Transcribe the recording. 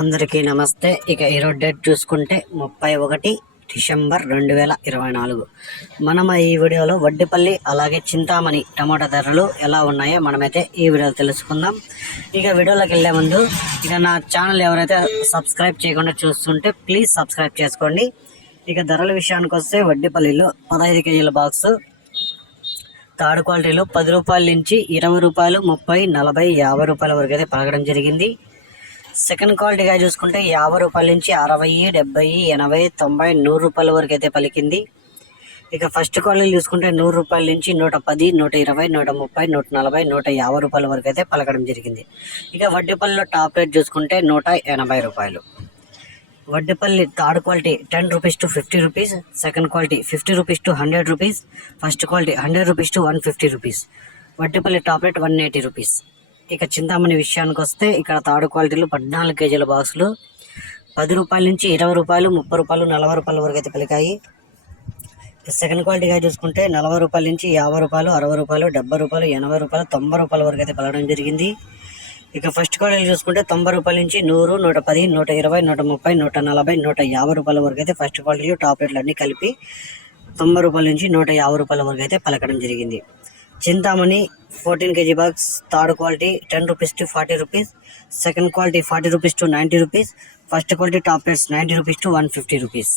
అందరికీ నమస్తే. ఇక ఈరోజు డేట్ చూసుకుంటే ముప్పై ఒకటి డిసెంబర్ రెండు వేల ఇరవై నాలుగు. మనం ఈ వీడియోలో వడ్డిపల్లి అలాగే చింతామణి టమాటా ధరలు ఎలా ఉన్నాయో మనమైతే ఈ వీడియోలో తెలుసుకుందాం. ఇక వీడియోలోకి వెళ్ళే ముందు ఇక నా ఛానల్ ఎవరైతే సబ్స్క్రైబ్ చేయకుండా చూస్తుంటే ప్లీజ్ సబ్స్క్రైబ్ చేసుకోండి. ఇక ధరల విషయానికి వస్తే వడ్డిపల్లిలో పదహైదు కేజీల బాక్స్ థర్డ్ క్వాలిటీలో పది రూపాయల నుంచి ఇరవై రూపాయలు ముప్పై నలభై యాభై రూపాయల వరకు అయితే పలకడం జరిగింది. సెకండ్ క్వాలిటీగా చూసుకుంటే యాభై రూపాయల నుంచి అరవై డెబ్బై ఎనభై తొంభై నూరు రూపాయల వరకు అయితే పలికింది. ఇక ఫస్ట్ క్వాలిటీ చూసుకుంటే నూరు రూపాయల నుంచి నూట పది నూట ఇరవై నూట ముప్పై నూట నలభై నూట యాభై రూపాయల వరకు అయితే పలకడం జరిగింది. ఇక వడ్డీపల్లిలో టాప్ రేట్ చూసుకుంటే నూట ఎనభై రూపాయలు. Vaddepalli third quality ten rupees to fifty rupees second quality fifty rupees to hundred rupees first quality hundred rupees to one fifty rupees. Vaddepalli top rate one eighty rupees. ఇక చింతామణి విషయానికి వస్తే ఇక్కడ third క్వాలిటీలో పద్నాలుగు కేజీల బాక్సులు. పది రూపాయల నుంచి ఇరవై రూపాయలు ముప్పై రూపాయలు నలభై రూపాయల వరకు అయితే పలికాయి. సెకండ్ క్వాలిటీగా చూసుకుంటే నలభై రూపాయల నుంచి యాభై రూపాయలు అరవై రూపాయలు డెబ్బై రూపాయలు ఎనభై రూపాయలు తొంభై రూపాయల వరకు అయితే పలకడం జరిగింది. ఇక ఫస్ట్ క్వాలిటీ చూసుకుంటే తొంభై రూపాయల నుంచి నూరు నూట పది నూట ఇరవై నూట ముప్పై నూట నలభై నూట యాభై రూపాయల వరకు అయితే ఫస్ట్ క్వాలిటీ టాప్ రేట్లు అన్నీ కలిపి తొంభై రూపాయల నుంచి నూట యాభై రూపాయల వరకు అయితే పలకడం జరిగింది. Chintamani fourteen KG box third quality ten rupees to forty rupees second quality forty rupees to ninety rupees first quality top rates ninety rupees to one fifty rupees.